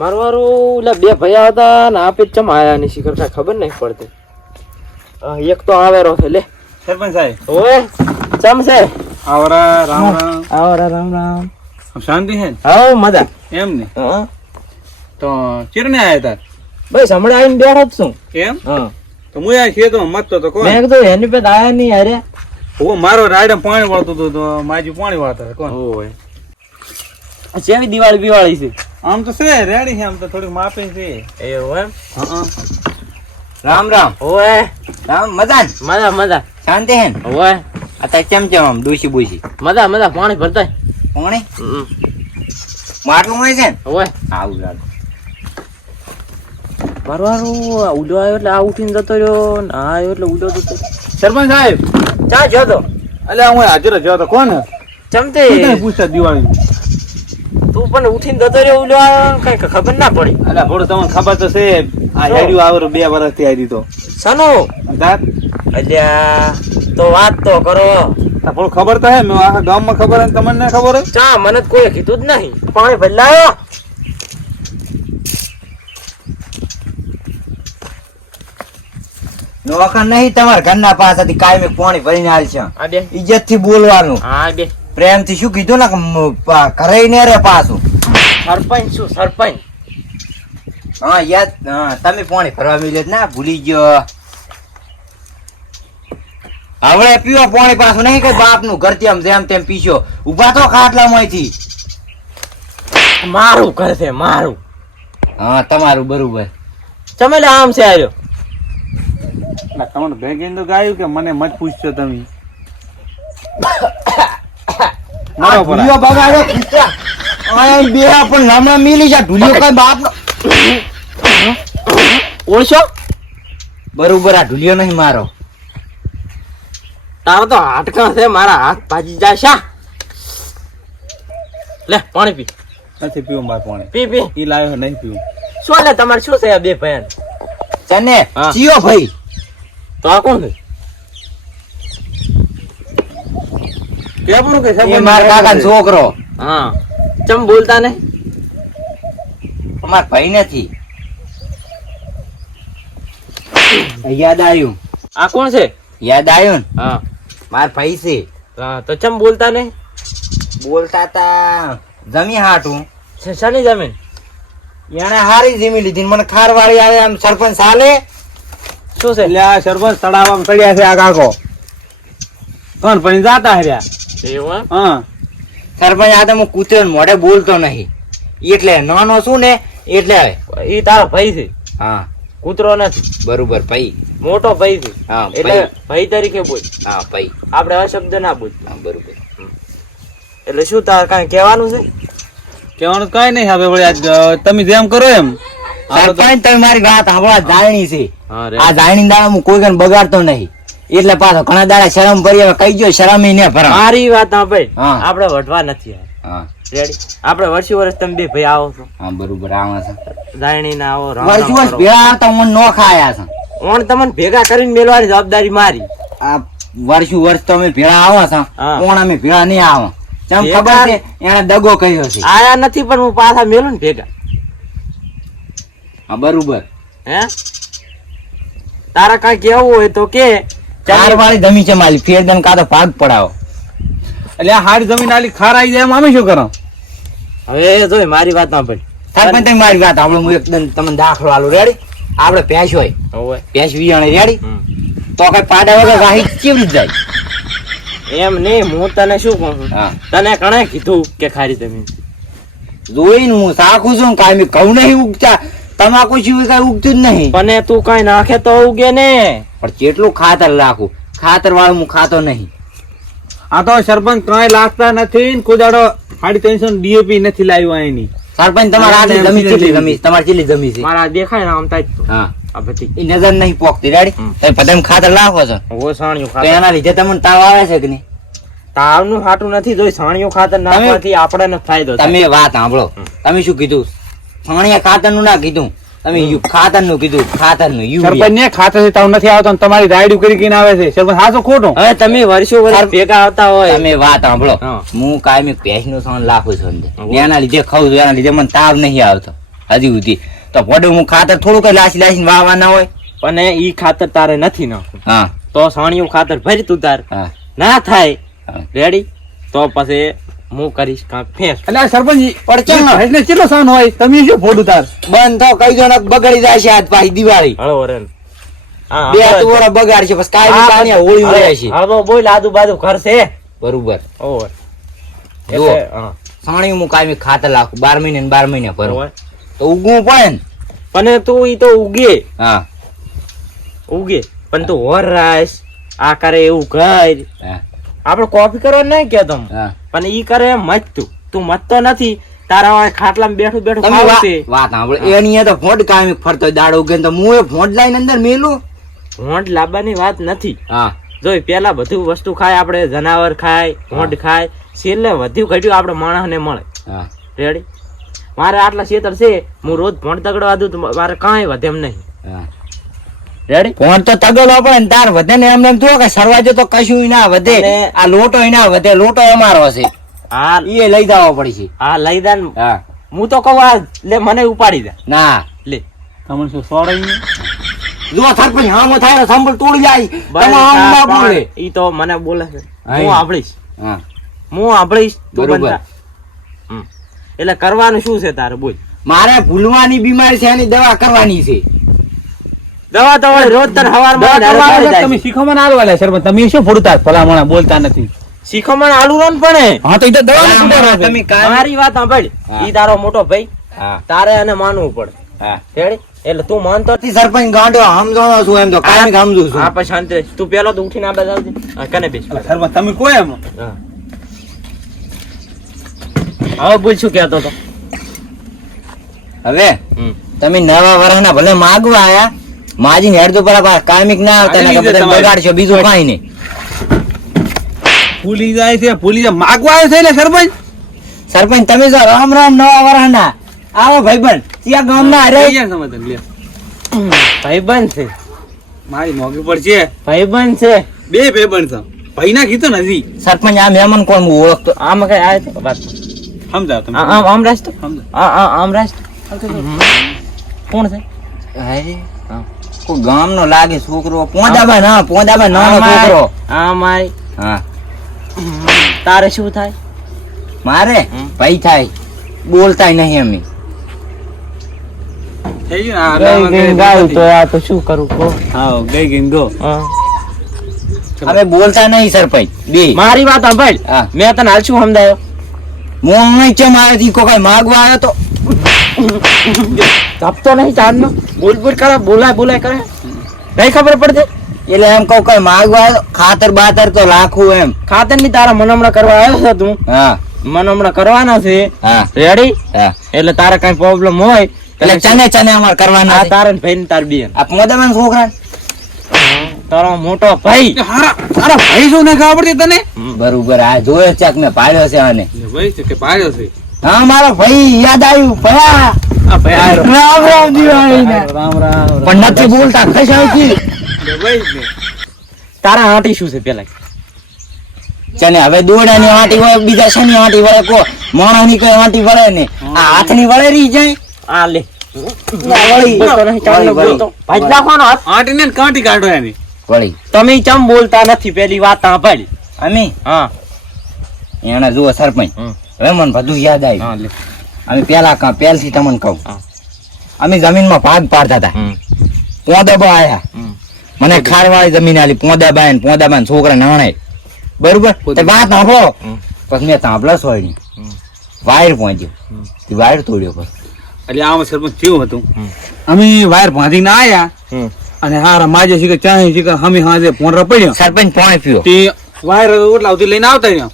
મારવારું એટલે બે ભૈયા હતા ને આપે ચમ આયા ની શિખર કાંઈ ખબર નહીં પડતી. એક તો આવેરો છે લે સરપંચ સાહેબ. ઓય ચમ છે આવરા રામ રામ. આવરા રામ રામ. શાંતિ હે હા મજા એમ ને? હા તો ચીરને આયા તા બસ હમણાં આવીને બેઠો જ છું. એમ? હા તો હું આ ખેતમાં મતતો તો કોણ? મેં કીધું એની પે આયા નહીં અરે. હું મારો રાયડે પાણી વાળતું હતું તો માજી પાણી વાળતા કોણ? ઓય આ કેવી દિવાળી બિવાળી છે? આમ તો છે રેડી છે, આમ તો થોડીક માપે છે. એવું એમ? હા રામ રામ. ઓય રામ મજા ને? મજા મજા. શાંતિ હે ને? ઓય અત્યારે ચમચમ આમ ડૂસી બૂસી મજા મજા. પાણી ભરતાય. કોણે માટલું હોય છે ને? ઓય આવું લાગે. મારવારું ઉડો આવ્યો એટલે આ ઉઠીને જતો રહ્યો ને આ આવ્યો એટલે ઉડો જતો રહ્યો. સરપંચ સાહેબ. ચા જો તો અલ્યા હું હાજર જ હતો. કોણ ચમતે પૂછતા દિવાળી? તું પણ ઉઠીને જતો રહ્યો ઉડો આવ્યો કઈ ખબર ના પડી. અલ્યા થોડું તમને ખબર તો છે આ હેડ્યું આવરું 2 વર્ષથી આવી તો સનુ દાંત અલ્યા તો વાત તો કરો. થોડું ખબર તો હે. મેં આખા ગામમાં ખબર હે તમને ના ખબર હોય? ચા મને તો કોઈ કીધું જ નહીં. પાણી ભરલાયો નોખા નહીં તમારા ઘરના પાસેથી કાયમી પાણી ભરીને હાલ છે. આ બે ઇજ્જત થી બોલવાનું, હા બે પ્રેમ થી. શું કીધું ને ઘરે ને રે પાછું. સરપંચ શું સરપંચ? હા યાદ. હા તમે પાણી ભરવા મિલે ના ભૂલી ગયો. હવે પીવો પાણી પાછું નહીં કઈ બાપ નું ઘર તેમ જેમ તેમ પીશો. ઉભા તો ખાટલા માંથી. મારું ઘર છે મારું. હા તમારું બરોબર. ચમેલે આમ છે આવ્યો. તમને ભેગીને તો ગાયું કે મને મત પૂછશો તમે? મારો પર ઢુલિયો બગાડ્યો ખીચા. આ બે પણ હમણાં મિલી જા. ઢુલિયો કઈ બાપ નો ઓળશો બરોબર. આ ઢુલિયો નહીં મારો. તારો તો હાટકા છે. મારા હાથ ભાજી જાય શા. લે પાણી પી. નથી પીવું મારે પાણી. પી પી. ઈ લાવ્યો નહીં પીવું. શું લે તમારે શું છે આ બે ભાઈ? તને હા. ચિયો ભાઈ? તો આ કોણ છે? કેવું કે એ મારા કાકાનો છોકરો. હા ચમ બોલતા ને? અમાર ભાઈ નથી. યાદ આવ્યું? આ કોણ છે? યાદ આવ્યું ને? હા માર ભાઈ છે. હા તો ચમ બોલતા ને? બોલતા તા જમી હાટું. શાની જમીન? એને હારી જમી લીધી ને મને ખારવાળી આવે. આમ સરપંચ સાલે શું છે? એટલે આ સરપંચ તળાવમાં ચડ્યા છે આ કાકો. કોણ પણ જાતા હર્યા. એવું એમ? હા સરપંચ આ તો હું કૂતરો ને મોઢે બોલતો નહીં એટલે નાનો છું ને એટલે. ઈ તારો ભાઈ છે, હા કૂતરો નથી. બરોબર ભાઈ. મોટો ભાઈ છે હા એટલે ભાઈ. ભાઈ તરીકે બોલ. હા ભાઈ. આપણે અશબ્દ ના બોલ. હા બરોબર. એટલે શું તાર કઈ કહેવાનું છે? કહેવાનું કઈ નહીં. હવે વળી આજ તમે જેમ કરો એમ. સરપંચ તમે મારી વાત સાંભળવા જાણી છે. હા રે. આ જાણી દાડા હું કોઈ કને બગાડતો નહીં એટલે પાછો ઘણા દાડા શરમ કરી હવે કઈ ગયો શરમ ને ભરા. મારી વાત ના ભાઈ. હા. આપણે વઢવા નથી હા રેડી. આપણે વર્ષી વર્ષ તમે બે ભાઈ આવો છો. હા બરોબર. આવે છે દાયણી ના આવો રામ વર્ષ રામ વર્ષ કરો. ભેળા આવતા મને નો ખાયા છે. ઓણ તમને ભેગા કરીને મેલવાની જવાબદારી મારી. આ વર્ષું વર્ષ તો અમે ભેળા આવા છે. હા. ઓણ અમે ભેળા નહીં આવા. ચમ ભેગા- ખબર છે એને દગો કર્યો છે. આયા નથી પણ હું પાછા મેલું ને ભેગા. હા બરોબર. હે તારા કઈ કેવું હોય તો કે. ચાર વાળી જમી છે મારી. ફેરદન કાં તો ભાગ પડાવો. એટલે આ હારી જમીન આલી ખાર આવી જાય એમ અમે શું કરો? હવે જોઈ મારી વાત ના ભાઈ. સરપંચ તમે મારી વાત આપણે હું એકદમ તમને દાખલો આલું. રેડી? આપણે ભેંસ હોય, ઓય. ભેંસ વિયાણી. રેડી? હમ. તો કઈ પાડા વગર રાહી કેવી રીતે જાય? એમ નહીં હું તને શું કહું છું? હા તને કણે કીધું કે ખારી જમીન? જોઈને હું સાખું છું. કાંઈ ઘઉં નહીં ઉગતા, તમાકુ સિવાય કઈ ઉગતું જ નહીં. પણ તું કઈ નાખે તો ઉગે ને. પણ કેટલું ખાતર નાખું? ખાતર વાળું હું ખાતો નહીં. આ તો સરપંચ કઈ લાગતા નથી ને કોઈ દાડો 350 ડીએપી નથી લાવ્યું એની. સરપંચ તમારા હાથની જમીન કેટલી જમીન? તમારી કેટલી જમીન છે? મારા દેખાય ને આમ થાય હા આ બધી એ નજર નહીં પોકતી. રેડી? હમ. તમે પદમ ખાતર નાખો છો ઓસાણિયું તો ખાતર. એના લીધે તમને તાવ આવે છે કે નહીં? તાવનું હાટું નથી જોઈ. સાણિયું ખાતર નાખવાથી આપણને ફાયદો થાય. તમે વાત સાંભળો. તમે શું કીધું? છાણિયા ખાતર નું ના કીધું તમે, ખાતર નું કીધું. ખાતર નું સરપંચ ને ખાતર થી તાવ નથી આવતો ને તમારી રાયડું કરી કરીને આવે છે. સરપંચ હાચું ખોટું? હવે તમે વર્ષો વર્ષ ભેગા આવતા હોય. તમે વાત સાંભળો. હા. હું કાયમી ભેંસ નું સોન લાખું છું અંદર. એના લીધે ખાઉં છું. એના લીધે મને તાવ નહીં આવતો. હજી સુધી તો પોડું હું ખાતર થોડું કઈ લાસી વાવવાના હોય. પણ ઈ ખાતર તારે નથી નાખવું. હા તો સાણિયું ખાતર ભરી તું તાર હા ના થાય હા. રેડી તો પછી હું કરીશ કાંક ફેસ. એટલે આ સરપંચ પણ કેમ? ભેંસને કેટલો સહન હોય? તમે શું ફોડું તાર? બંધ થાવ કહી દો ને બગડી જાય છે આજ પાછી દિવાળી. હળો રે હા બે તુવારા બગાડ છે બસ કાંઈ ની કાંઈ હોળી હોય છે. હવે બોલ આજુબાજુ ઘર છે બરોબર. ઓય જુઓ. એટલે હા સાણી હું કાયમી ખાતર લાખું 12 મહિને ને 12 મહિને ભરું ઓય. તો ઉગવું પડે ને. પણ તું ઈ તો ઉગે હા પણ તું હોર રાઈસ આ કરે એવું કર. હા આપણે કોપી કરવા નહીં કેતો હું. હા. પણ ઈ કરે મત તું મતતો નથી. તારા વાળા ખાટલામાં બેઠું બેઠું તમે ખાવું છે. વાત સાંભળો એની તો ફોડ કાયમી ફરતો હોય દાડો ઉગે ને તો હું એ ફોડ લાઈને અંદર મેલું. ભોંડ લાવવાની વાત નથી. હા જોઈ પેલા બધું વસ્તુ ખાય આપણે જનાવર ખાય ભોંડ ખાય છેલ્લે વધુ ઘટ્યું આપણે માણસને મળે. હા રેડી મારે આટલા ખેતર છે હું રોજ ભોંડ તગડવા દઉં તો મારે કાંઈ વધે એમ નહીં. હા. રેડી ફોડ તો તગડવો પડે ને તાર વધે ને એમ જો કે સરવાજો તો કશું ના વધે. અને આ લોટો ના વધે લોટો અમારો હશે હા એ લઈ જવો પડશે. હા લઈ દે ને. હા હું તો કહું આ લે મને ઉપાડી દે ના લે. તમને શું સોડાઈ? જો સરપંચ હામો થાય ને સંભળ તોડી જાય બસ તમે આમ ના આ બોલે. પણ ઈ તો મને બોલે છે હા. હું સાંભળીશ હા હું સાંભળીશ તું બરોબર. બનતા. એટલે કરવાનું શું છે તારે બોલ. મારે ભૂલવાની બીમારી છે એની દવા કરવાની છે. દવા તો વળી રોજ તને હવારમાં દવા કરવા ડાયરેક્ટ આવે આવી તમે જાય. શીખવામાં ના આલવા સરપંચ. તમે શું ફોડું તાર? ભલામણા બોલતા નથી. શીખમણ આલુ રો ને પણ હા તો એ તો દવા ના, નથી ના, તમે. તમે કાલ- મારી વાત સાંભળ. હા. ઈ તારો મોટો ભાઈ હા તારે એને માનવું પડે. હા. રેડી એટલે તું માનતો નથી. સરપંચ ગાંડો સમજાવો છું એમ તો કાયમી સમજુ છું. હા પછી શાંતિ રહે. તું પેલો તો ઉઠીને આ બાજુ આવજે. હા, કને બેસ. સરપંચ તમે કોઈ એમ હા. હવે બોલ શું કહેતો તો. હવે તમે નવા વર્ષના ભલે માગવા આયા માજી ને હેડજો પર કાયમિક ના આવતા આની ને લીધે બધા તમારે. બગાડશો બીજું કાંઈ નહીં. ભૂલી જાય છે ભૂલી જાય. માગવા આવે છે એટલે સરપંચ. સરપંચ તમે જો રામ રામ નવા વર્ષના આવો ભાઈબંધ ત્યાં ગામના અરે થઈ જાય સમજ લે. ભાઈબંધ છે મારી મોગી પડશે. ભાઈબંધ છે. બે ભાઈબંધ છે. ભાઈ ના કીધું ને હજી. સરપંચ આ મહેમાન કોણ હું ઓળખતો આમાં કઈ આવે તો વાત. સમજાવ તમે. આમ રાજ તો સમજાવ. આમ રાજ કોણ છે. કોઈ ગામનો લાગે છોકરો પોંદાબા ના પોંદાબા નાનો છોકરો. આમાય હા તારે શું થાય. મારે ભાઈ થાય બોલતાય નહીં અમે. થઈ ગયું ને? આ ગઈ ગઈ ગાય તો આ તો શું કરું કો. હા ગઈ ગઈ ગો. હા. અમે બોલતા નહીં સરપંચ બે. મારી વાત સાંભળ. હા. મેં તને હાલ શું સમજાયો. મોં નહીં ચમ આવે છે કોઈ માગવા આવ્યો તો તપતો નહીં ચાંદનો બોલ બોલ કરે બોલાય કરે નહીં ખબર પડતી. એટલે એમ કહું કઈ માગવા આવ્યો ખાતર બાતર તો લાખું એમ. ખાતર ની તારા મનમણા કરવા આવ્યો છે તું. હા મનમણા કરવાના છે. હા રેડી હા એટલે તારે કઈ પ્રોબ્લેમ હોય એટલે ચને ચને અમાર કરવાના આ છે. તારે ભાઈ ને તાર બેન આ પોદામાં છોકરા તારો મોટો ભાઈ. હારા તારા ભાઈ શું ના ખબર પડતી તને? બરોબર આ જોયો છે કે મેં પાડ્યો છે આને. ભાઈ છે કે પાડ્યો છે. હા મારો ભાઈ યાદ આવ્યું ભયા આ ભાઈ આયો. રામ રામ દિવાળીના. રામ રામ. પણ નથી બોલતા ખસાવતી ભાઈ ને. તારા આંટી શું છે પેલા. ચને હવે દોડાની આંટી વળે બીજા શની આંટી વળે કો માણસની કઈ આંટી વળે ને આ હાથની વળે રહી જાય. આ લે વળી. બોલતો નહીં, ચાંદલો વળી. બોલતો. ભાઈ નાખવાનો હાથ. આંટીને ને કાંટી કાઢો એની. વળી તમે ચમ બોલતા નથી પેલી વાત સાંભળ. અમે હા એને જુઓ સરપંચ હમ. હવે મને બધું યાદ આવ્યું. હા લે અમે પેલા પહેલથી તમને કહું હા. અમે જમીનમાં ભાગ પાડતા હતા. પોદાબા આયા મને ખારવાળી જમીન આલી પોદાબા છોકરા નાણે બરોબર તે વાત સાંભળો. પછી મેં તાંભલા સોયડી વાયર પહોંચ્યો તે વાયર તોડ્યો પછી એટલે આમાં સરપંચ કેવું હતું અમે વાયર ભાંધી ના આયા અને હારા માજે શીખર ચાહે શીખર અમે હાજે ફોન રપડ્યો સરપંચ પાણી પીવો તે વાયર ઓટલા સુધી લઈને આવતા રહ્યા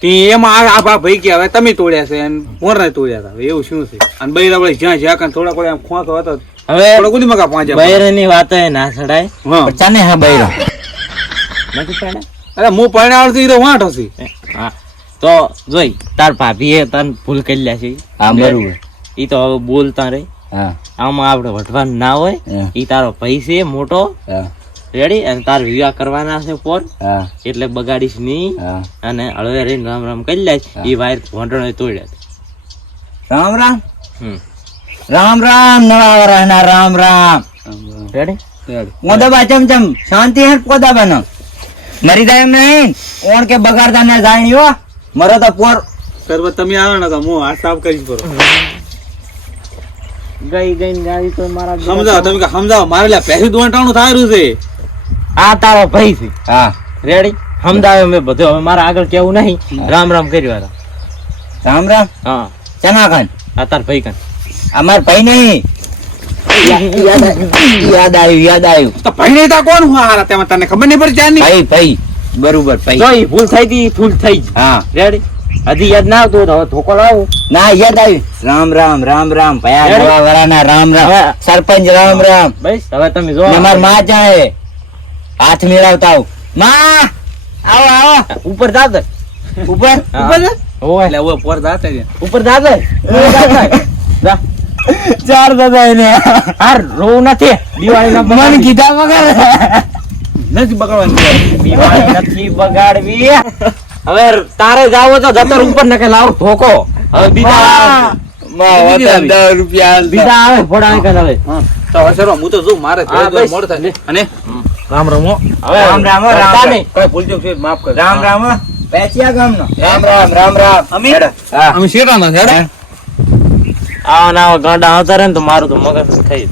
તે એમાં આ ભાઈ કે હવે તમે તોડ્યા છે અને ફોન ને તોડ્યા હતા હવે એવું શું છે અને બૈરા વળી જ્યાં જ્યાં કાંઈ થોડા કોઈ આમ ખોતો હતો હવે થોડો ગુદી મકા પાંચ બૈરની વાત ના છડાય. હા ચાને હા બૈરો નથી છડાય. અરે હું પરણાવડથી હીરો વાંઢો છે હા તો જોઈ તાર ભાભીએ તને ભૂલ કરી લ્યા છે. હા બરોબર ઈ તો હવે બોલતા રે. હા આમાં આપણે વઢવાનું ના હોય. હા. ઈ તારો ભાઈ છે મોટો હા રેડી અને તાર વિવાહ કરવાના છે પોર હા એટલે બગાડીશ નહીં હા અને હળવે રહીને રામ રામ કરી લે. ઈ વાયર ભોંડણો તોડ્યા. રામ રામ હમ રામ રામ નવા વરાના રામ રામ રેડી પોદાબા ચમચમ શાંતિ હે પોદાબા નો મરી જાય એમ નહીં કોણ કે બગાડતા ને જાણી હો મરો તો પોર સર્વ તમે આવો ને તો હું હાથ સાફ કરીશ બરો ગઈ ગાડી તો મારા સમજાવો તમે કે સમજાવો મારે લ્યા પહેલી દોંટાણું થાયરું છે આ તારો ભાઈ છે હા રેડી સમજાવે મેં બધું હવે મારા આગળ કેવું નહીં રામ રામ કર્યું હતા રામ રામ હા ચના ખાન આ તાર ભાઈ કાન અમાર ભાઈ નહીં યાદ આવ્યું તો ભાઈ નહીં તા કોણ હું હારા તેમાં તને ખબર નહીં પડી ચાની ભાઈ ભાઈ બરોબર ભાઈ જો ઈ ભૂલ થઈ હતી ભૂલ થઈ જ હા રેડી હજી યાદ ના આવતું હોય તો હવે ધોકો લાવું ના યાદ આવ્યું રામ રામ રામ રામ ભયા રેડી? નવા વરાના રામ રામ હવે. સરપંચ રામ રામ બસ હવે તમે જો ને માર માં જાય હાથ મિલાવતા આવ માં આવો આવો ઉપર જાતે ઉપર હા. ઉપર ઓય એટલે હવે પોર જાતે છે ઉપર જાતે જા ચાર દાદા એને હાર રોવું નથી દિવાળી ના મને કીધા વગર નથી બગાડવાની દિવાળી નથી બગાડવી હવે તારે જાવો તો જતર ઉપર નકે લાવ ધોકો હવે બીજા રૂપિયા બીજા આવે ફોડા કે હવે હા તો હવે સરો હું તો જો મારે હા, થોડી બસ. મોડ થાય અને રામ રમો હવે રામ રામ રામ કરતા રામ. નહીં. કોઈ ભૂલ ચૂક છે માફ કર રામ રામ પેચિયા ગામનો રામ રામ રામ રામ અમે હા અમે શેરાના છે હેડો. આવા ના આવા ગાંડા આવતા રહે ને તો મારું તો મગજ થઈ જાય.